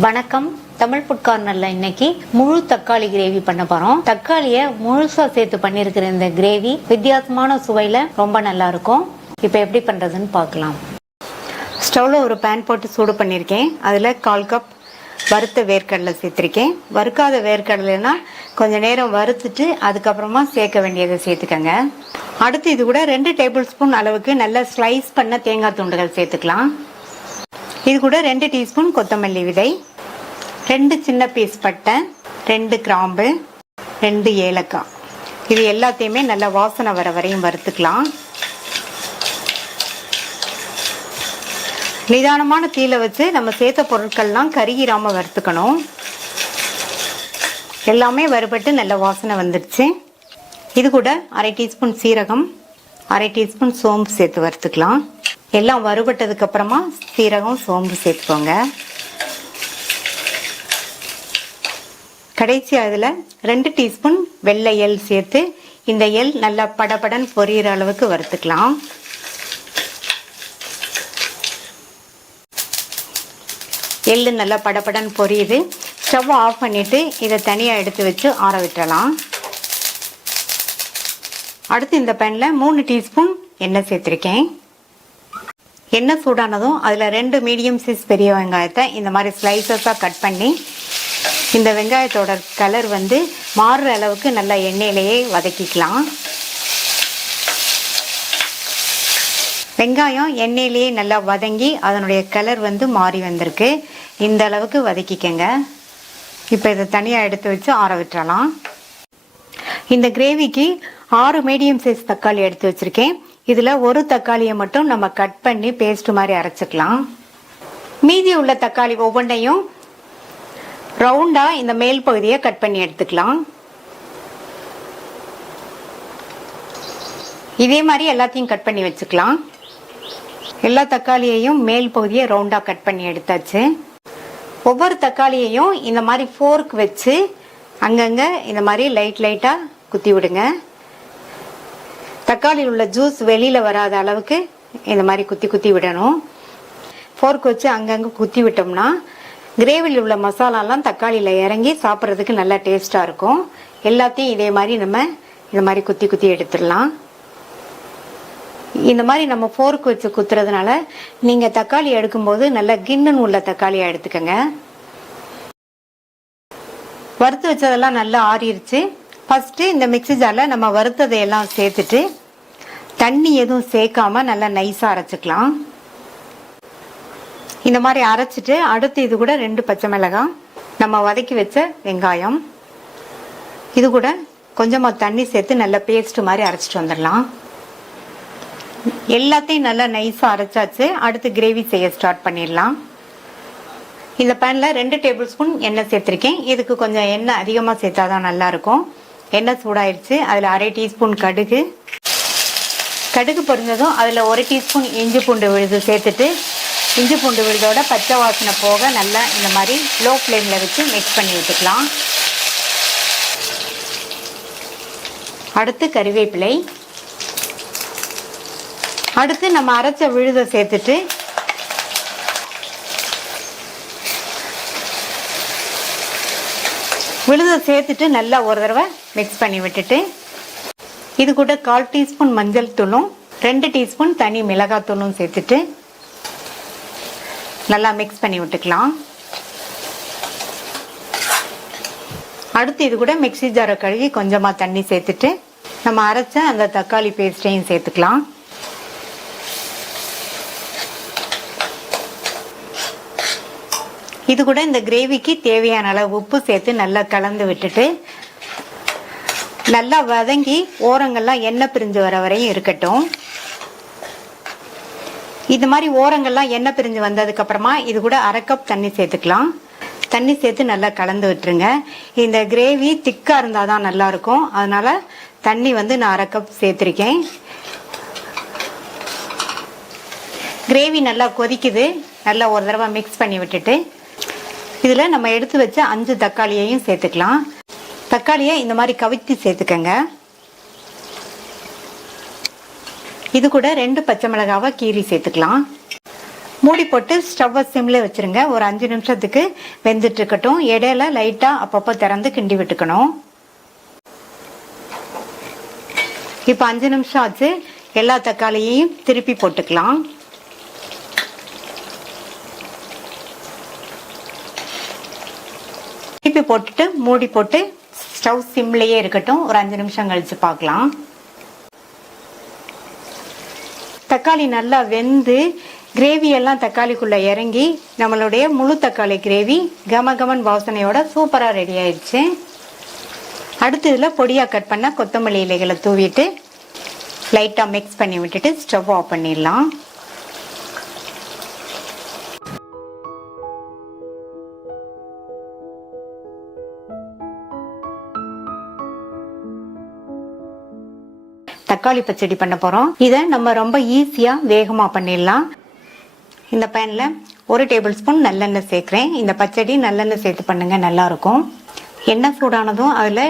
வணக்கம். தமிழ் ஃபுட் கார்னர்ல இன்னைக்கு முழு தக்காளி கிரேவி பண்ண போறோம். தக்காளியை முழுசா சேர்த்து பண்ணிருக்கிற இந்த கிரேவி வித்தியாசமான சுவையில ரொம்ப நல்லா இருக்கும். இப்போ எப்படி பண்றதுன்னு பார்க்கலாம். ஸ்டவ்ல ஒரு பேன் போட்டு சூடு பண்ணியிருக்கேன். அதுல 1/4 கப் வறுத்த வேர்க்கடலை சேர்த்திருக்கேன். வறுக்காத வேர்க்கடலைன்னா கொஞ்சம் நேரம் வறுத்துட்டு அதுக்கப்புறமா சேர்க்க வேண்டியதை சேர்த்துக்கங்க. அடுத்து இது கூட 2 டேபிள் ஸ்பூன் அளவுக்கு நல்லா ஸ்லைஸ் பண்ண தேங்காய் துண்டுகள் சேர்த்துக்கலாம். இது கூட 2 டீஸ்பூன் கொத்தமல்லி விதை, 2 சின்ன பீஸ் பட்டை, 2 கிராம்பு, 2 ஏலக்காய். இது எல்லாத்தையுமே நல்லா வாசனை வர வரையும் வறுத்துக்கலாம். நிதானமான தீயில வச்சு நம்ம சேர்த்த பொருட்கள்லாம் கருகிராம வறுத்துக்கணும். எல்லாமே வறுபட்டு நல்ல வாசனை வந்துடுச்சு. இது கூட 1/2 டீஸ்பூன் சீரகம், 1/2 டீஸ்பூன் சோம்பு சேர்த்து வறுத்துக்கலாம். எல்லாம் வறுபட்டதுக்கு அப்புறமா சீரகம் சோம்பு சேர்த்துக்கோங்க. கடைசி அதில் 2 டீஸ்பூன் வெள்ளை எள் சேர்த்து இந்த எள் நல்லா படபடன் பொரியிற அளவுக்கு வறுத்துக்கலாம். எள்ளு நல்லா படபடன் பொரியுது. ஸ்டவ் ஆஃப் பண்ணிட்டு இதை தனியாக எடுத்து வச்சு ஆற விட்டுறலாம். அடுத்து இந்த பேனில் 3 டீஸ்பூன் எண்ணெய் சேர்த்துருக்கேன். எண்ணெய் சூடானதும் அதில் 2 மீடியம் சைஸ் பெரிய வெங்காயத்தை இந்த மாதிரி ஸ்லைசஸாக கட் பண்ணி இந்த வெங்காயத்தோட கலர் மாறுற அளவுக்கு நல்லா எண்ணெயிலேயே வதக்கிக்கலாம். வெங்காயம் எண்ணெயிலேயே நல்லா வதங்கி அதனுடைய கலர் மாறி வந்திருக்கு. இந்த அளவுக்கு வதக்கிக்கங்க. இப்போ இதை தனியாக எடுத்து வச்சு ஆற விட்டுறலாம். இந்த கிரேவிக்கு 6 மீடியம் சைஸ் தக்காளி எடுத்து வச்சிருக்கேன். இதுல ஒரு தக்காளியை மட்டும் நம்ம கட் பண்ணி பேஸ்ட் மாதிரி அரைச்சுக்கலாம். மீதி உள்ள தக்காளி ஒவ்வொன்றையும் ரவுண்டா இந்த மேல் பகுதியை கட் பண்ணி எடுத்துக்கலாம். இதே மாதிரி எல்லாத்தையும் கட் பண்ணி வச்சுக்கலாம். எல்லா தக்காளியையும் மேல் பகுதியை ரவுண்டா கட் பண்ணி எடுத்தாச்சு. ஒவ்வொரு தக்காளியையும் இந்த மாதிரி ஃபோர்க் வச்சு அங்கங்க இந்த மாதிரி லைட்டா குத்தி விடுங்க. தக்காளியில் உள்ள ஜூஸ் வெளியில வராத அளவுக்கு இந்த மாதிரி குத்தி விடணும். ஃபோர்க் வச்சு அங்கங்க குத்தி விட்டோம்னா கிரேவியில் உள்ள மசாலாலாம் தக்காளியில இறங்கி சாப்பிட்றதுக்கு நல்லா டேஸ்டா இருக்கும். எல்லாத்தையும் இதே மாதிரி நம்ம இந்த மாதிரி குத்தி எடுத்துடலாம். இந்த மாதிரி நம்ம ஃபோர்க் வச்சு குத்துறதுனால நீங்க தக்காளி எடுக்கும்போது நல்லா கிண்ணன் உள்ள தக்காளியா எடுத்துக்கங்க. வறுத்து வச்சதெல்லாம் நல்லா ஆறிடுச்சு. ஃபர்ஸ்ட் இந்த மிக்ஸி ஜார்ல நம்ம வறுத்ததை எல்லாம் சேர்த்துட்டு தண்ணி எதுவும் சேர்க்காம நல்லா நைஸா அரைச்சுக்கலாம். இந்த மாதிரி அரைச்சிட்டு அடுத்து இது கூட 2 பச்சை மிளகாய், நம்ம வதக்கி வச்ச வெங்காயம், இது கூட கொஞ்சமா தண்ணி சேர்த்து நல்லா பேஸ்ட் மாதிரி அரைச்சிட்டு வந்துடலாம். எல்லாத்தையும் நல்லா நைஸா அரைச்சாச்சு. அடுத்து கிரேவி செய்ய ஸ்டார்ட் பண்ணிடலாம். இந்த பேன்ல 2 டேபிள் ஸ்பூன் எண்ணெய் சேர்த்திருக்கேன். இதுக்கு கொஞ்சம் எண்ணெய் அதிகமா சேர்த்தாதான் நல்லா இருக்கும். எண்ணெய் சூடாயிருச்சு. அதுல 1/2 டீஸ்பூன் கடுகு பொரிஞ்சதும் அதுல 1 டீஸ்பூன் இஞ்சி பூண்டு விழுது சேர்த்துட்டு இஞ்சி பூண்டு விழுதோட பச்சை வாசனை போக நல்லா இந்த மாதிரி லோ ஃப்ளேம்ல வச்சு மிக்ஸ் பண்ணி விட்டுக்கலாம். அடுத்து கறிவேப்பிலை, அடுத்து நம்ம அரைச்ச விழுதை சேர்த்துட்டு விழுதை சேர்த்துட்டு நல்லா ஒரு தடவை மிக்ஸ் பண்ணி விட்டுட்டு இது கூட 1/4 டீஸ்பூன் மஞ்சள் தூளும் 2 டீஸ்பூன் தனி மிளகாய் தூளும் சேர்த்துட்டு நல்லா மிக்ஸ் பண்ணி விட்டுக்கலாம். அடுத்து இது கூட மிக்ஸி ஜாரை கழுவி கொஞ்சமா தண்ணி சேர்த்துட்டு நம்ம அரைச்ச அந்த தக்காளி பேஸ்டையும் சேர்த்துக்கலாம். இது கூட இந்த கிரேவிக்கு தேவையான அளவு உப்பு சேர்த்து நல்லா கலந்து விட்டுட்டு நல்லா வதங்கி ஓரங்கள்லாம் எண்ணெய் பிரிஞ்சு வர வரையும் இருக்கட்டும். இது மாதிரி ஓரங்கள்லாம் எண்ணெய் பிரிஞ்சு வந்ததுக்கு அப்புறமா இது கூட 1/2 கப் தண்ணி சேர்த்துக்கலாம். தண்ணி சேர்த்து நல்லா கலந்து விட்டுருங்க. இந்த கிரேவி திக்கா இருந்தாதான் நல்லா இருக்கும். அதனால தண்ணி நான் 1/2 கப் சேர்த்திருக்கேன். கிரேவி நல்லா கொதிக்குது. நல்லா ஒரு தடவை மிக்ஸ் பண்ணி விட்டுட்டு இதுல நம்ம எடுத்து வச்ச 5 தக்காளியையும் சேர்த்துக்கலாம். தக்காளியை இந்த மாதிரி கவித்தி சேர்த்துக்கங்க. இது கூட 2 பச்சை மிளகாவை கீரி சேர்த்துக்கலாம். மூடி போட்டு ஸ்டவ்வை சிம்ல வச்சிருங்க. ஒரு 5 நிமிஷத்துக்கு வெந்துட்டு இருக்கட்டும். இடையில லைட்டா அப்பப்போ திறந்து கிண்டி விட்டுக்கணும். இப்போ 5 நிமிஷம் ஆச்சு. எல்லா தக்காளியையும் திருப்பி போட்டுக்கலாம். திருப்பி போட்டுட்டு மூடி போட்டு ஸ்டவ் சிம்லயே இருக்கட்டும். ஒரு 5 நிமிஷம் கழிச்சு பார்க்கலாம். தக்காளி நல்லா வெந்து கிரேவி எல்லாம் தக்காளிக்குள்ள இறங்கி நம்மளுடைய முழு தக்காளி கிரேவி கமகமன் வாசனையோட சூப்பரா ரெடி ஆயிடுச்சு. அடுத்து இதுல பொடியா கட் பண்ண கொத்தமல்லி இலைகளை தூவிட்டு லைட்டா மிக்ஸ் பண்ணி விட்டுட்டு ஸ்டவ் ஆஃப் பண்ணிடலாம். தக்காளி பச்சடி பண்ண போறோம். இதை நம்ம ரொம்ப ஈஸியா வேகமா பண்ணிடலாம். இந்த பேன்ல 1 டேபிள் ஸ்பூன் நல்லெண்ணெய் சேர்க்கிறேன். இந்த பச்சடி நல்லெண்ணெய் சேர்த்து பண்ணுங்க, நல்லா இருக்கும். எண்ணெய் சூடானதும் அதுல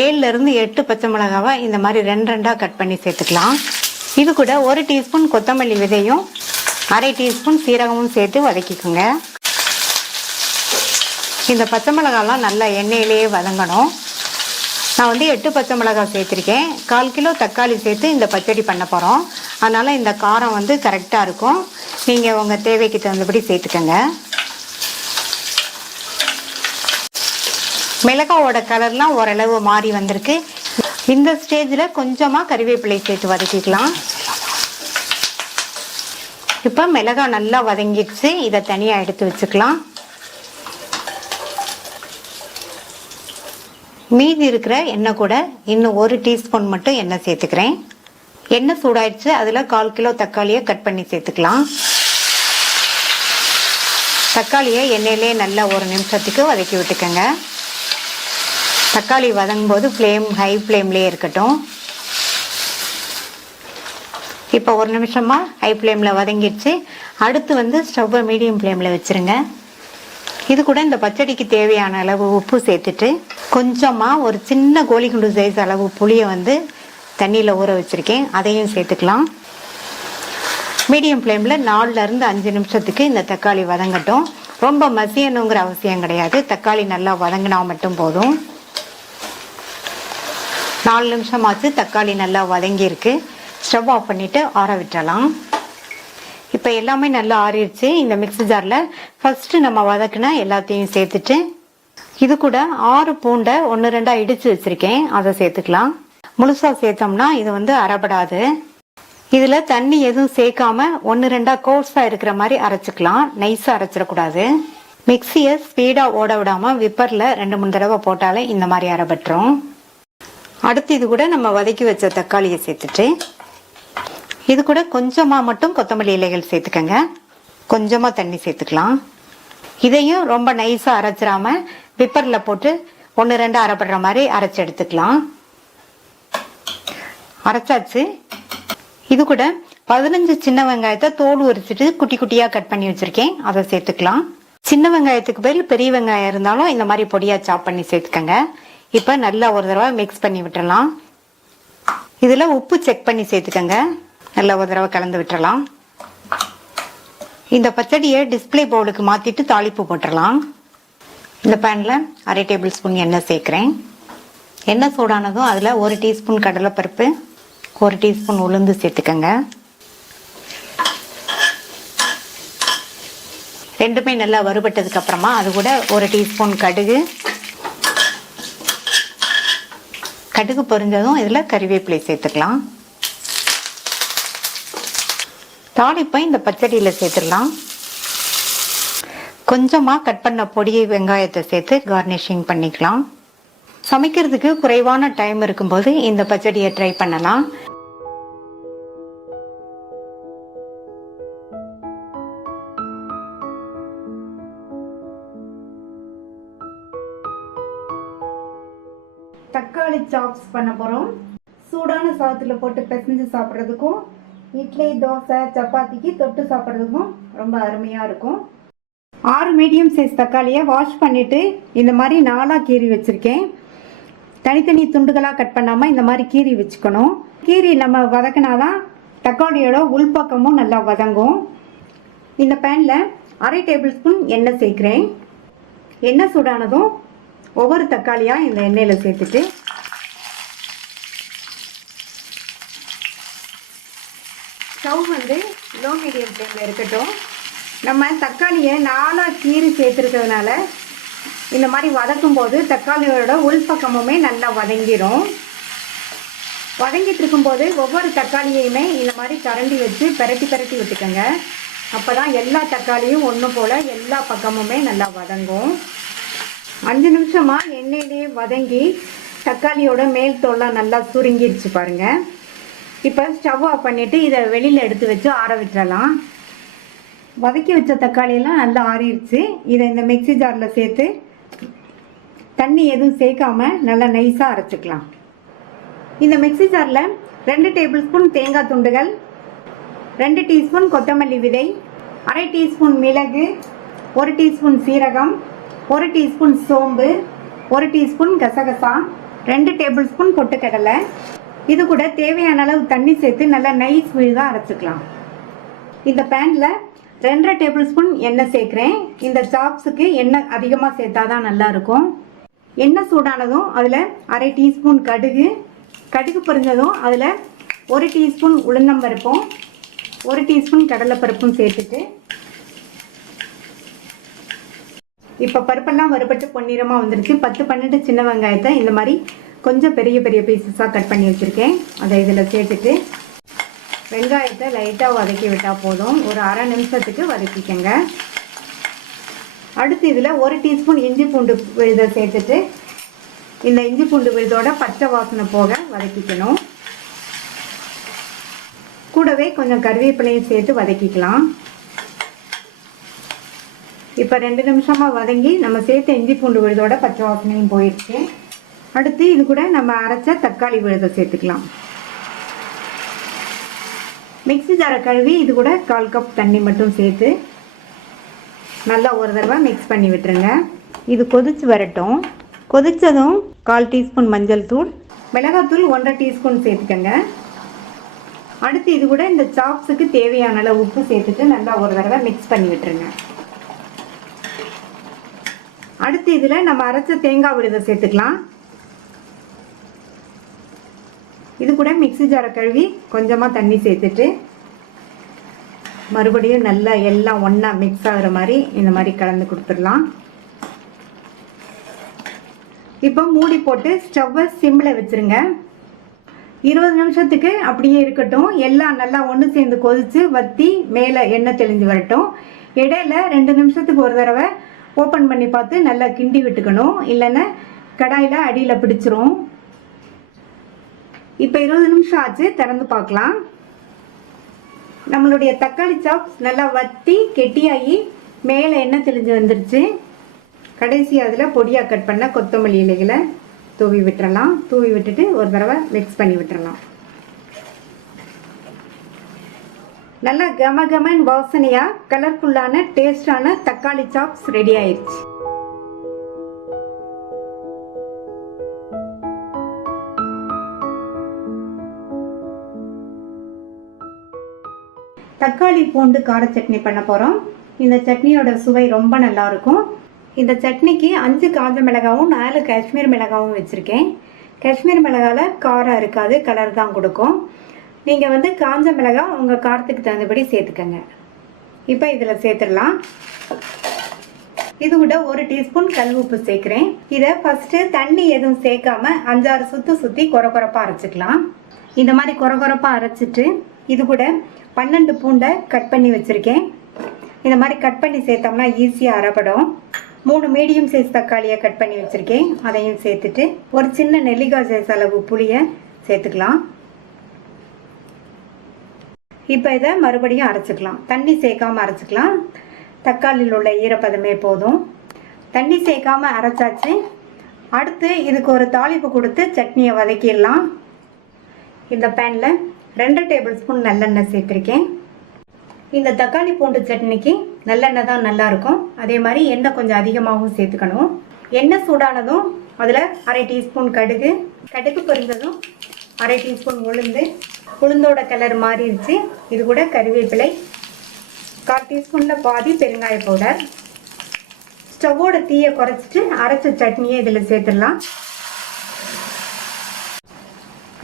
7 இருந்து 8 பச்சை மிளகாவை இந்த மாதிரி 2 கட் பண்ணி சேர்த்துக்கலாம். இது கூட 1 டீஸ்பூன் கொத்தமல்லி விதையும் 1/2 டீஸ்பூன் சீரகமும் சேர்த்து வதக்கிக்கோங்க. இந்த பச்சை மிளகாலாம் நல்லா எண்ணெயிலேயே வதங்கணும். நான் 8 பச்சை மிளகாய் சேர்த்திருக்கேன். 1/4 கிலோ தக்காளி சேர்த்து இந்த பச்சடி பண்ண போறோம். அதனால இந்த காரம் கரெக்டா இருக்கும். நீங்க உங்க தேவைக்கு தகுந்தபடி சேர்த்துக்கங்க. மிளகாவோட கலர்லாம் ஓரளவு மாறி வந்திருக்கு. இந்த ஸ்டேஜ்ல கொஞ்சமா கறிவேப்பிலை சேர்த்து வதக்கிக்கலாம். இப்ப மிளகாய் நல்லா வதங்கிடுச்சு. இதை தனியா எடுத்து வச்சுக்கலாம். மீதி இருக்கிற எண்ணெய் கூட இன்னும் 1 டீஸ்பூன் மட்டும் எண்ணெய் சேர்த்துக்கிறேன். எண்ணெய் சூடாயிடுச்சு. அதுல 1/4 கிலோ தக்காளியை கட் பண்ணி சேர்த்துக்கலாம். தக்காளியை எண்ணெயிலே நல்லா 1 நிமிஷத்துக்கு வதக்கி விட்டுக்கங்க. தக்காளி வதங்கும் போது ஹை ஃப்ளேம்லயே இருக்கட்டும். இப்போ 1 நிமிஷமா ஹை ஃப்ளேம்ல வதங்கிடுச்சு. அடுத்து ஸ்டவ்வை மீடியம் ஃப்ளேம்ல வச்சிருங்க. இது கூட இந்த பச்சடிக்கு தேவையான அளவு உப்பு சேர்த்துட்டு கொஞ்சமா ஒரு சின்ன கோழிக்குண்டு சைஸ் அளவு புளியை தண்ணியில ஊற வச்சிருக்கேன். அதையும் சேர்த்துக்கலாம். மீடியம் ஃப்ளேம்ல 4 இருந்து 5 நிமிஷத்துக்கு இந்த தக்காளி வதங்கட்டும். ரொம்ப மசியணுங்கிற அவசியம் கிடையாது. தக்காளி நல்லா வதங்கினா மட்டும் போதும். 4 நிமிஷமாச்சு. தக்காளி நல்லா வதங்கி இருக்கு. ஸ்டவ் ஆஃப் பண்ணிட்டு ஆற விட்டுறலாம். இப்ப எல்லாமே நல்லா ஆறிடுச்சு. இந்த மிக்ஸி ஜார்ல ஃபர்ஸ்ட் நம்ம வதக்குன எல்லாத்தையும் சேர்த்துட்டு இது கூட 6 பூண்டை 1-2 இடிச்சு வச்சிருக்கேன். அதை சேர்த்துக்கலாம். முழுசா சேர்த்தோம்னா இது அரைபடாது. இதுல தண்ணி எதுவும் சேர்க்காம 1-2 கோர்ஸா இருக்கிற மாதிரி அரைச்சுக்கலாம். நைஸா அரைச்சிடக்கூடாது. மிக்சியை ஸ்பீடா ஓட விடாம விப்பர்ல 2-3 தடவை போட்டாலே இந்த மாதிரி அரைபட்டுரும். அடுத்து இது கூட நம்ம வதக்கி வச்ச தக்காளியை சேர்த்துட்டு இது கூட கொஞ்சமா மட்டும் கொத்தமல்லி இலைகள் சேர்த்துக்கங்க. கொஞ்சமா தண்ணி சேர்த்துக்கலாம். இதையும் ரொம்ப நைஸா அரைச்சிடாம விப்பர்ல போட்டு 1-2 அரைப்படுற மாதிரி அரைச்சு எடுத்துக்கலாம். அரைச்சாச்சு. இது கூட 15 சின்ன வெங்காயத்தை தோல் உரிச்சிட்டு குட்டி குட்டியா கட் பண்ணி வச்சிருக்கேன். அதை சேர்த்துக்கலாம். சின்ன வெங்காயத்துக்கு பதில் பெரிய வெங்காயம் இருந்தாலும் இந்த மாதிரி பொடியா சாப் பண்ணி சேர்த்துக்கங்க. இப்ப நல்லா ஒரு தடவை மிக்ஸ் பண்ணி விட்டுறலாம். இதுல உப்பு செக் பண்ணி சேர்த்துக்கங்க. நல்லா ஒரு தடவை கலந்து விட்டுறலாம். இந்த பச்சடியை டிஸ்பிளே பவுலுக்கு மாத்திட்டு தாளிப்பு போட்டுடலாம். இந்த பேன்ல 1/2 டேபிள் ஸ்பூன் எண்ணெய் சேர்க்கிறேன். எண்ணெய் சூடானதும் அதுல 1 டீஸ்பூன் கடலைப்பருப்பு, 1 டீஸ்பூன் உளுந்து சேர்த்துக்கங்க. ரெண்டுமே நல்லா வறுபட்டதுக்கு அப்புறமா அது கூட 1 டீஸ்பூன் கடுகு பொரிஞ்சதும் இதுல கறிவேப்பிலை சேர்த்துக்கலாம். தாளிப்பை இந்த பச்சடியில சேர்த்துடலாம். கொஞ்சமா கட் பண்ண பொடி வெங்காயத்தை சேர்த்து கார்னிஷிங் பண்ணிக்கலாம். சமைக்கிறதுக்கு குறைவான டைம் இருக்கும்போது இந்த பச்சடியை ட்ரை பண்ணலாம். தக்காளி சாப்ஸ் பண்ண போறோம். சூடான சாதத்துல போட்டு பிசைஞ்சு சாப்பிட்றதுக்கும் இட்லி, தோசை, சப்பாத்திக்கு தொட்டு சாப்பிட்றதுக்கும் ரொம்ப அருமையா இருக்கும். 6 மீடியம் சைஸ் தக்காளியை வாஷ் பண்ணிட்டு இந்த மாதிரி 4ஆ கீறி வச்சிருக்கேன். தனித்தனி துண்டுகளா கட் பண்ணாம இந்த மாதிரி கீறி வச்சுக்கணும். கீரி நம்ம வதக்கினாதான் தக்காளியோட உள்பக்கமும் நல்லா வதங்கும். இந்த பேனில் அரை டேபிள் ஸ்பூன் எண்ணெய் சேர்க்குறேன். எண்ணெய் சூடானதும் ஒவ்வொரு தக்காளியாக இந்த எண்ணெயில் சேர்த்துட்டு ஸ்டவ் லோ மீடியம் ஃப்ளேமில் இருக்கட்டும். நம்ம தக்காளியை 4 கீறி சேர்த்துருக்கிறதுனால இந்த மாதிரி வதக்கும் போது தக்காளியோட உள்பக்கமுமே நல்லா வதங்கிடும். வதங்கிட்டு இருக்கும்போது ஒவ்வொரு தக்காளியையுமே இந்த மாதிரி கரண்டி வச்சு பிரட்டி விட்டுக்கோங்க. அப்போ தான் எல்லா தக்காளியும் ஒன்று போல் எல்லா பக்கமுமே நல்லா வதங்கும். 5 நிமிஷமாக எண்ணெயிலே வதங்கி தக்காளியோட மேல் தோல்லாம் நல்லா சுருங்கிடுச்சு பாருங்கள். இப்போ ஸ்டவ் ஆஃப் பண்ணிவிட்டு இதை வெளியில் எடுத்து வச்சு ஆற விட்டுறலாம். வதக்கி வச்ச தக்காளியெல்லாம் நல்லா ஆறிடுச்சு. இதை இந்த மிக்ஸி ஜாரில் சேர்த்து தண்ணி எதுவும் சேர்க்காமல் நல்லா நைஸாக அரைச்சிக்கலாம். இந்த மிக்ஸி ஜாரில் 2 டேபிள் ஸ்பூன் தேங்காய் துண்டுகள், 2 டீஸ்பூன் கொத்தமல்லி விதை, அரை டீஸ்பூன் மிளகு, 1 டீஸ்பூன் சீரகம், 1 டீஸ்பூன் சோம்பு, 1 டீஸ்பூன் கசகசா, 2 டேபிள் ஸ்பூன் பொட்டுக்கடலை, இது கூட தேவையான அளவு தண்ணி சேர்த்து நல்லா நைஸ் விழுதாக அரைச்சிக்கலாம். இந்த பேனில் 2 டேபிள் ஸ்பூன் எண்ணெய் சேர்க்குறேன். இந்த சாப்ஸுக்கு எண்ணெய் அதிகமாக சேர்த்தா தான் நல்லாயிருக்கும். எண்ணெய் சூடானதும் அதில் அரை டீஸ்பூன் கடுகு பொரிஞ்சதும் அதில் 1 டீஸ்பூன் உளுந்தம்பருப்பும் 1 டீஸ்பூன் கடலைப்பருப்பும் சேர்த்துட்டு இப்போ பருப்பெல்லாம் வறுபட்டு பொன்னிறமாக வந்துருச்சு. 10-12 சின்ன வெங்காயத்தை இந்த மாதிரி கொஞ்சம் பெரிய பீசஸாக கட் பண்ணி வச்சுருக்கேன். அதை இதில் சேர்த்துட்டு வெங்காயத்தை லைட்டாக வதக்கி விட்டால் போதும். ஒரு அரை நிமிஷத்துக்கு வதக்கிக்கங்க. அடுத்து இதில் 1 டீஸ்பூன் இஞ்சி பூண்டு விழுதை சேர்த்துட்டு இந்த இஞ்சி பூண்டு விழுதோட பச்சை வாசனை போக வதக்கிக்கணும். கூடவே கொஞ்சம் கருவேப்பிலையும் சேர்த்து வதக்கிக்கலாம். இப்போ 2 நிமிஷமாக வதங்கி நம்ம சேர்த்த இஞ்சி பூண்டு விழுதோட பச்சை வாசனையும் போயிடுச்சு. அடுத்து இது கூட நம்ம அரைச்ச தக்காளி விழுதை சேர்த்துக்கலாம். மிக்ஸி ஜாரை கழுவி இது கூட 1/4 கப் தண்ணி மட்டும் சேர்த்து நல்லா ஒரு தடவை மிக்ஸ் பண்ணி விட்டுருங்க. இது கொதிச்சு வரட்டும். கொதிச்சதும் 1/4 டீஸ்பூன் மஞ்சள் தூள், மிளகாத்தூள் 1/2 டீஸ்பூன் சேர்த்துக்கங்க. அடுத்து இது கூட இந்த சாப்ஸுக்கு தேவையான அளவு உப்பு சேர்த்துட்டு நல்லா ஒரு தடவை மிக்ஸ் பண்ணி விட்டுருங்க. அடுத்து இதில் நம்ம அரைச்ச தேங்காய் விழுதை சேர்த்துக்கலாம். இது கூட மிக்ஸி ஜாரை கழுவி கொஞ்சமாக தண்ணி சேர்த்துட்டு மறுபடியும் நல்லா எல்லாம் ஒன்றா மிக்ஸ் ஆகிற மாதிரி இந்த மாதிரி கலந்து கொடுத்துடலாம். இப்போ மூடி போட்டு ஸ்டவ்வை சிம்மில் வச்சுருங்க. 20 நிமிஷத்துக்கு அப்படியே இருக்கட்டும். எல்லாம் நல்லா ஒன்று சேர்ந்து கொதித்து வற்றி மேலே எண்ணெய் தெளிஞ்சு வரட்டும். இடையில 2 நிமிஷத்துக்கு ஒரு தடவை ஓப்பன் பண்ணி பார்த்து நல்லா கிண்டி விட்டுக்கணும். இல்லைன்னா கடாயில் அடியில் பிடிச்சிரும். இப்போ 20 நிமிஷம் ஆச்சு. திறந்து பார்க்கலாம். நம்மளுடைய தக்காளி சாப்ஸ் நல்லா வத்தி கெட்டியாகி மேலே எண்ணெய் தெளிஞ்சு வந்துருச்சு. கடைசி அதில் பொடியாக கட் பண்ண கொத்தமல்லி இலைகளை தூவி விட்டுறலாம். தூவி விட்டுட்டு ஒரு தடவை மிக்ஸ் பண்ணி விட்டுறலாம். நல்லா கமகமன் வாசனையாக கலர்ஃபுல்லான டேஸ்டான தக்காளி சாப்ஸ் ரெடி ஆயிடுச்சு. தக்காளி பூண்டு கார சட்னி பண்ண போகிறோம். இந்த சட்னியோட சுவை ரொம்ப நல்லாயிருக்கும். இந்த சட்னிக்கு 5 காஞ்ச மிளகாவும் 4 காஷ்மீர் மிளகாவும் வச்சுருக்கேன். காஷ்மீர் மிளகாவில் காரம் இருக்காது, கலர் தான் கொடுக்கும். நீங்கள் காஞ்ச மிளகாய் உங்கள் காரத்துக்கு தகுந்தபடி சேர்த்துக்கங்க. இப்போ இதில் சேர்த்துடலாம். இது கூட 1 டீஸ்பூன் கல் உப்பு சேர்க்குறேன். இதை ஃபஸ்ட்டு தண்ணி எதுவும் சேர்க்காம 5-6 சுற்றி கொரகொரப்பாக அரைச்சிக்கலாம். இந்த மாதிரி கொரகொரப்பாக அரைச்சிட்டு இது கூட 12 பூண்டை கட் பண்ணி வச்சுருக்கேன். இந்த மாதிரி கட் பண்ணி சேர்த்தோம்னா ஈஸியாக அரைப்படும். 3 மீடியம் சைஸ் தக்காளியை கட் பண்ணி வச்சுருக்கேன். அதையும் சேர்த்துட்டு ஒரு சின்ன நெல்லிக்காய் சைஸ் அளவு புளியை சேர்த்துக்கலாம். இப்போ இதை மறுபடியும் அரைச்சிக்கலாம். தண்ணி சேர்க்காமல் அரைச்சிக்கலாம். தக்காளியில் உள்ள ஈரப்பதமே போதும். தண்ணி சேர்க்காமல் அரைச்சாச்சு. அடுத்து இதுக்கு ஒரு தாளிப்பு கொடுத்து சட்னியை வதக்கிடலாம். இந்த பேனில் 2 டேபிள் ஸ்பூன் நல்லெண்ணெய் சேர்த்துருக்கேன். இந்த தக்காளி பூண்டு சட்னிக்கு நல்லெண்ணெய் தான் நல்லாயிருக்கும். அதே மாதிரி எண்ணெய் கொஞ்சம் அதிகமாகவும் சேர்த்துக்கணும். எண்ணெய் சூடானதும் அதில் அரை டீஸ்பூன் கடுகு பொரிஞ்சதும் அரை டீஸ்பூன் உளுந்தோட கலர் மாறிடுச்சு. இது கூட கருவேப்பிலை, 1/4 டீஸ்பூனில் பாதி பெருங்காய பவுடர். ஸ்டவ்வோட தீயை குறைச்சிட்டு அரைச்ச சட்னியை இதில் சேர்த்துடலாம்.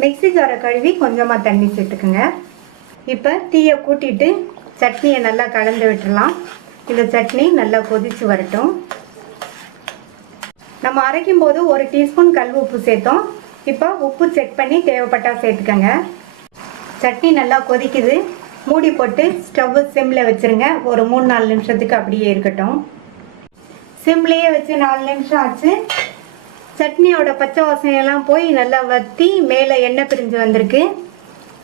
மிக்ஸி ஜாரை கழுவி கொஞ்சமாக தண்ணி சேர்த்துக்குங்க. இப்போ தீயை கூட்டிட்டு சட்னியை நல்லா கலந்து விட்டுடலாம். இந்த சட்னி நல்லா கொதிச்சு வரட்டும். நம்ம அரைக்கும் போது 1 டீஸ்பூன் கல் உப்பு சேர்த்தோம். இப்போ உப்பு செக் பண்ணி தேவைப்பட்டா சேர்த்துக்கங்க. சட்னி நல்லா கொதிக்குது. மூடி போட்டு ஸ்டவ் சிம்மில் வச்சுருங்க. ஒரு 3-4 நிமிஷத்துக்கு அப்படியே இருக்கட்டும். சிம்லேயே வச்சு 4 நிமிஷம் ஆச்சு. சட்னியோட பச்சை வாசனையெல்லாம் போய் நல்லா வற்றி மேலே எண்ணெய் பிரிஞ்சு வந்திருக்கு.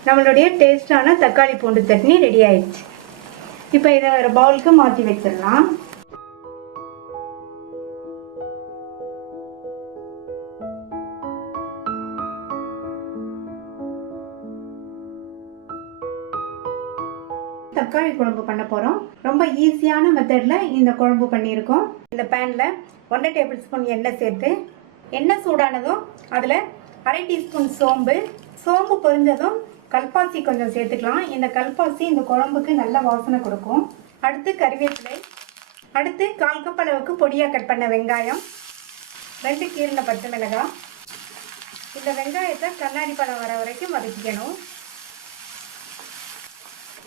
நம்மளுடைய டேஸ்டான தக்காளி பூண்டு சட்னி ரெடி ஆயிடுச்சு. இப்போ இதை ஒரு பவுலுக்கு மாற்றி வச்சிடலாம். தக்காளி குழம்பு பண்ண போறோம். ரொம்ப ஈஸியான மெத்தட்ல இந்த குழம்பு பண்ணியிருக்கோம். இந்த பேன்ல 1 டேபிள் ஸ்பூன் எண்ணெய் சேர்த்து, எண்ணெய் சூடானதும் அதுல 1/2 டீஸ்பூன் சோம்பு பொரிஞ்சதும் கல்பாசி கொஞ்சம் சேர்த்துக்கலாம். இந்த கல்பாசி இந்த குழம்புக்கு நல்ல வாசனை கொடுக்கும். அடுத்து கறிவேப்பிலை, அடுத்து 1/4 கப் அளவுக்கு பொடியாக கட் பண்ண வெங்காயம், 2 கீறின பச்சை மிளகாய். இந்த வெங்காயத்தை கண்ணாடி பழம் வர வரைக்கும் வதக்கிக்கணும்.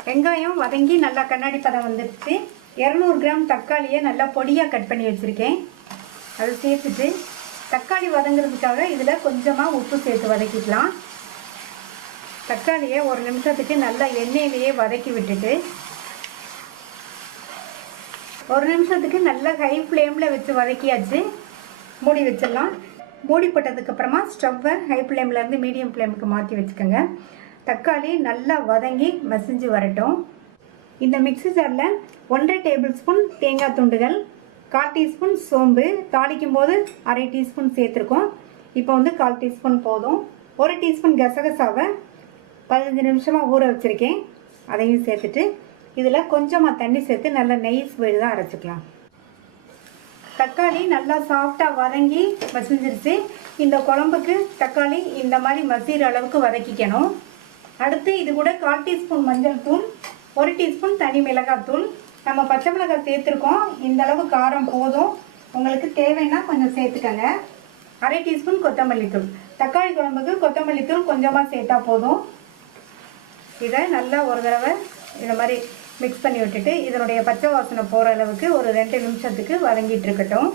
வெங்காயம் வதங்கி நல்லா கண்ணாடி பதம் வந்துடுச்சு. 200 கிராம் தக்காளியை நல்லா பொடியாக கட் பண்ணி வச்சுருக்கேன். அதை சேர்த்துட்டு தக்காளி வதங்குறதுக்காக இதில் கொஞ்சமாக உப்பு சேர்த்து வதக்கிக்கலாம். தக்காளியை 1 நிமிஷத்துக்கு நல்லா எண்ணெயிலேயே வதக்கி விட்டுட்டு 1 நிமிஷத்துக்கு நல்லா ஹை ஃப்ளேமில் வச்சு வதக்கியாச்சு. மூடி வச்சிடலாம். மூடி போட்டதுக்கப்புறமா ஸ்டவ்வை ஹை ஃப்ளேம்லேருந்து மீடியம் ஃப்ளேமுக்கு மாற்றி வச்சுக்கோங்க. தக்காளி நல்லா வதங்கி மசிஞ்சு வரட்டும். இந்த மிக்ஸி ஜாரில் 1/2 டேபிள் ஸ்பூன் தேங்காய் துண்டுகள், 1/4 டீஸ்பூன் சோம்பு, தாளிக்கும் போது 1/2 டீஸ்பூன் சேர்த்துருக்கோம். இப்போ 1/4 டீஸ்பூன் போதும். 1 டீஸ்பூன் கசகசாவை 15 நிமிஷமாக ஊற வச்சுருக்கேன். அதையும் சேர்த்துட்டு இதில் கொஞ்சமாக தண்ணி சேர்த்து நல்லா நைஸ் விழுதாக அரைச்சிக்கலாம். தக்காளி நல்லா சாஃப்டாக வதங்கி மசிஞ்சிருச்சு. இந்த குழம்புக்கு தக்காளி இந்த மாதிரி மசிகிற அளவுக்கு வதக்கிக்கணும். அடுத்து இது கூட 1/4 டீஸ்பூன் மஞ்சள் தூள், 1 டீஸ்பூன் தனி மிளகாய் தூள். நம்ம பச்சை மிளகாய் சேர்த்துருக்கோம். இந்த அளவு காரம் போதும். உங்களுக்கு தேவைன்னா கொஞ்சம் சேர்த்துக்கங்க. 1/2 டீஸ்பூன் கொத்தமல்லி தூள். தக்காளி குழம்புக்கு கொத்தமல்லி தூள் கொஞ்சமாக சேர்த்தா போதும். இதை நல்லா ஒரு தடவை இந்த மாதிரி மிக்ஸ் பண்ணி விட்டுட்டு இதனுடைய பச்சை வாசனை போகிற அளவுக்கு ஒரு 2 நிமிஷத்துக்கு வதங்கிட்டு இருக்கட்டும்.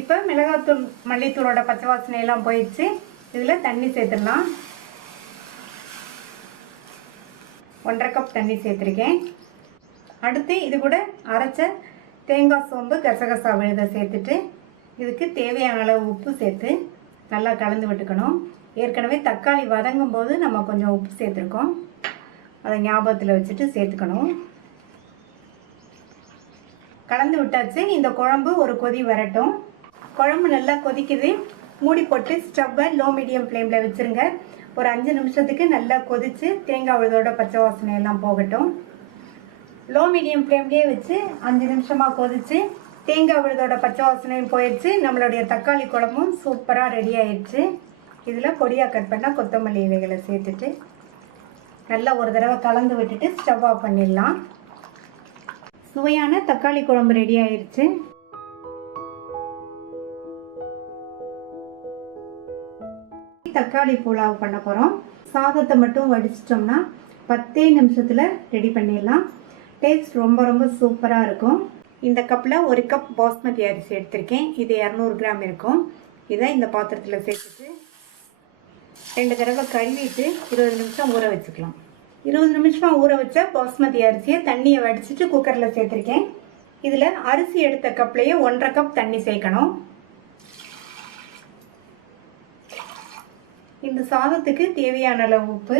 இப்போ மிளகாத்தூள் மல்லித்தூளோட பச்சை வாசனையெல்லாம் போயிடுச்சு. இதில் தண்ணி சேர்த்துடலாம். 1/2 கப் தண்ணி சேர்த்துருக்கேன். அடுத்து இது கூட அரைச்ச தேங்காய் சோம்பு கசகசா விழுதை சேர்த்துட்டு இதுக்கு தேவையான அளவு உப்பு சேர்த்து நல்லா கலந்து விட்டுக்கணும். ஏற்கனவே தக்காளி வதங்கும் போது நம்ம கொஞ்சம் உப்பு சேர்த்துருக்கோம். அதை ஞாபகத்தில் வச்சுட்டு சேர்த்துக்கணும். கலந்து விட்டாச்சு. இந்த குழம்பு ஒரு கொதி வரட்டும். குழம்பு நல்லா கொதிக்குது. மூடி போட்டு ஸ்டவ்வை லோ மீடியம் ஃப்ளேமில் வச்சுருங்க. ஒரு 5 நிமிஷத்துக்கு நல்லா கொதித்து தேங்காய் விழுதோட பச்சை வாசனையெல்லாம் போகட்டும். லோ மீடியம் ஃப்ளேம்லேயே வச்சு 5 நிமிஷமாக கொதித்து தேங்காய் விழுதோட பச்சை வாசனையும் போயிடுச்சு. நம்மளுடைய தக்காளி குழம்பும் சூப்பராக ரெடி ஆயிடுச்சு. இதில் பொடியாக கட் பண்ணால் கொத்தமல்லி இலைகளை சேர்த்துட்டு நல்லா ஒரு தடவை கலந்து விட்டுட்டு ஸ்டவ் ஆஃப் பண்ணிடலாம். சுவையான தக்காளி குழம்பு ரெடி ஆயிடுச்சு. தக்காளி புலாவ் பண்ண போகிறோம். சாதத்தை மட்டும் வடிச்சிட்டோம்னா 10 நிமிஷத்தில் ரெடி பண்ணிடலாம். டேஸ்ட் ரொம்ப ரொம்ப சூப்பராக இருக்கும். இந்த கப்பில் 1 கப் பாஸ்மதி அரிசி எடுத்திருக்கேன். இது 200 கிராம் இருக்கும். இதை இந்த பாத்திரத்தில் சேர்த்துட்டு 2 தடவை கழுவிட்டு 20 நிமிஷம் ஊற வச்சுக்கலாம். 20 நிமிஷமாக ஊற வச்ச பாஸ்மதி அரிசியை தண்ணியை வடிச்சிட்டு குக்கரில் சேர்த்துருக்கேன். இதில் அரிசி எடுத்த கப்லேயே 1/2 கப் தண்ணி சேர்க்கணும். இந்த சாதத்துக்கு தேவையான அளவு உப்பு.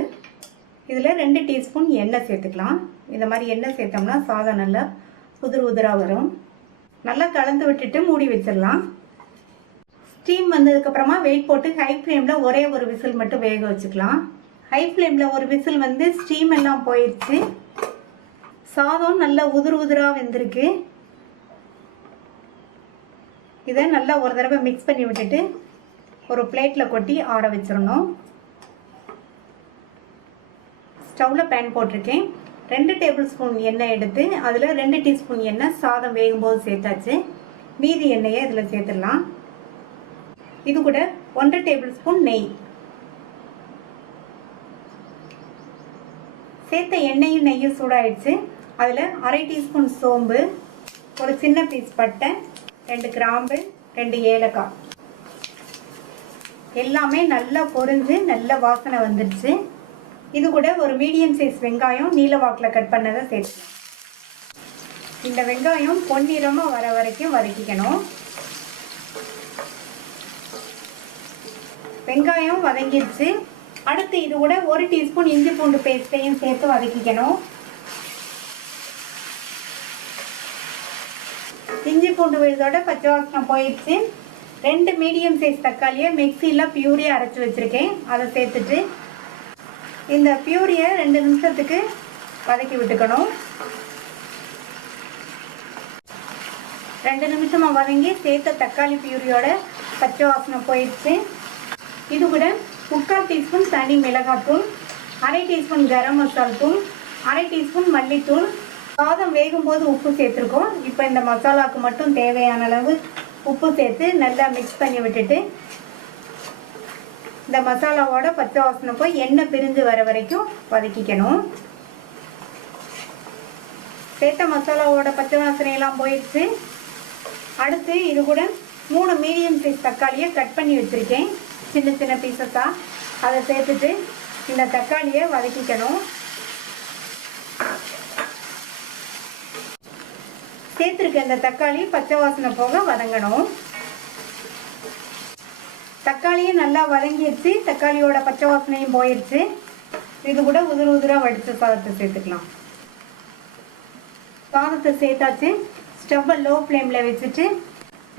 இதில் 2 டீஸ்பூன் எண்ணெய் சேர்த்துக்கலாம். இந்த மாதிரி எண்ணெய் சேர்த்தோம்னா சாதம் நல்லா உதிராக வரும். நல்லா கலந்து விட்டுட்டு மூடி வச்சிடலாம். ஸ்டீம் வந்ததுக்கப்புறமா வெயிட் போட்டு ஹை ஃப்ளேமில் ஒரே ஒரு விசில் மட்டும் வேக வச்சுக்கலாம். ஹை ஃப்ளேமில் ஒரு விசில் வந்து ஸ்டீம் எல்லாம் போயிடுச்சு. சாதம் நல்லா உதிராக வெந்திருக்கு. இதை நல்லா ஒரு தடவை மிக்ஸ் பண்ணி விட்டுட்டு ஒரு பிளேட்டில் கொட்டி ஆற வச்சிடணும். ஸ்டவ்வில் பேன் போட்டிருக்கேன். 2 டேபிள் ஸ்பூன் எண்ணெய் எடுத்து அதில் 2 டீஸ்பூன் எண்ணெய் சாதம் வேகும்போது சேர்த்தாச்சு. மீதி எண்ணெயை இதில் சேர்த்துடலாம். இது கூட 1 டேபிள் ஸ்பூன் நெய் சேர்த்த எண்ணெயும் நெய்யும் சூடாயிடுச்சு. அதில் 1/2 டீஸ்பூன் சோம்பு, ஒரு சின்ன பீஸ் பட்டை, 2 கிராம்பு, 2 ஏலக்காய் எல்லாமே நல்லா பொரிஞ்சு நல்ல வாசனை வந்துடுச்சு. இது கூட ஒரு மீடியம் சைஸ் வெங்காயம் நீல வாக்கில் கட் பண்ணதை சேர்த்துக்கலாம். இந்த வெங்காயம் பொன்னிறமாக வர வரைக்கும் வதக்கிக்கணும். வெங்காயம் வதங்கிடுச்சு. அடுத்து இது கூட 1 டீஸ்பூன் இஞ்சி பூண்டு பேஸ்ட்டையும் சேர்த்து வதக்கிக்கணும். இஞ்சி பூண்டு விழுதோட பச்சை வாசனை போயிடுச்சு. 2 மீடியம் சைஸ் தக்காளியை மிக்சியில் பியூரியாக அரைச்சி வச்சுருக்கேன். அதை சேர்த்துட்டு இந்த பியூரியை 2 நிமிஷத்துக்கு வதக்கி விட்டுக்கணும். 2 நிமிஷமாக வதங்கி சேர்த்த தக்காளி பியூரியோட பச்சை வாசனை போயிடுச்சு. இது கூட 3/4 டீஸ்பூன் தனி மிளகாத்தூள், 1/2 டீஸ்பூன் கரம் மசாலா தூள், 1/2 டீஸ்பூன் மல்லித்தூள், சாதம் வேகும்போது உப்பு சேர்த்துருக்கோம். இப்போ இந்த மசாலாவுக்கு மட்டும் தேவையான அளவு உப்பு சேர்த்து நல்லா மிக்ஸ் பண்ணி விட்டுட்டு இந்த மசாலாவோட பச்சை வாசனை போய் எண்ணெய் பிரிஞ்சு வர வரைக்கும் வதக்கிக்கணும். சேர்த்த மசாலாவோட பச்சை வாசனையெல்லாம் போயிடுச்சு. அடுத்து இது கூட 3 மீடியம் சைஸ் தக்காளியை கட் பண்ணி வச்சுருக்கேன், சின்ன சின்ன பீசஸாக. அதை சேர்த்துட்டு இந்த தக்காளியை வதக்கிக்கணும். சேர்த்துருக்க இந்த தக்காளி பச்சை வாசனை போக வதங்கணும். தக்காளியும் நல்லா வதங்கிடுச்சு. தக்காளியோட பச்சை வாசனையும் போயிடுச்சு. இது கூட உதிர் உதிராக வடித்த சாதத்தை சேர்த்துக்கலாம். சாதத்தை சேர்த்தாச்சு. ஸ்டவ்வை லோ ஃப்ளேமில் வச்சுட்டு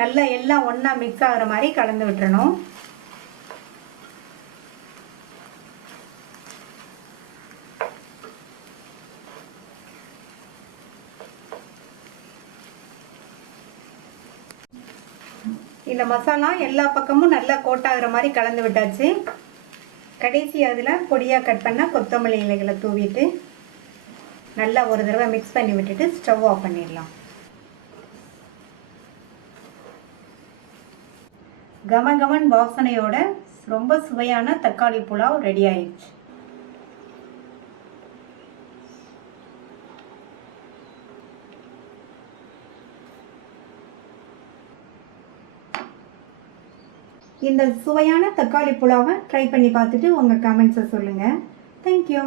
நல்லா எல்லாம் ஒன்றா மிக்ஸ் ஆகிற மாதிரி கலந்து விட்டுறணும். இந்த மசாலா எல்லா பக்கமும் நல்லா கோட்டாகிற மாதிரி கலந்து விட்டாச்சு. கடைசி அதில் பொடியாக கட் பண்ண கொத்தமல்லி இலைகளை தூவிட்டு நல்லா ஒரு தடவை மிக்ஸ் பண்ணி விட்டுட்டு ஸ்டவ் ஆஃப் பண்ணிடலாம். கமகமன் வாசனையோட ரொம்ப சுவையான தக்காளி புலாவ் ரெடி ஆயிடுச்சு. இந்த சுவையான தக்காளி புலாவை ட்ரை பண்ணி பார்த்துட்டு உங்கள் கமெண்ட்ஸை சொல்லுங்கள். தேங்க்யூ.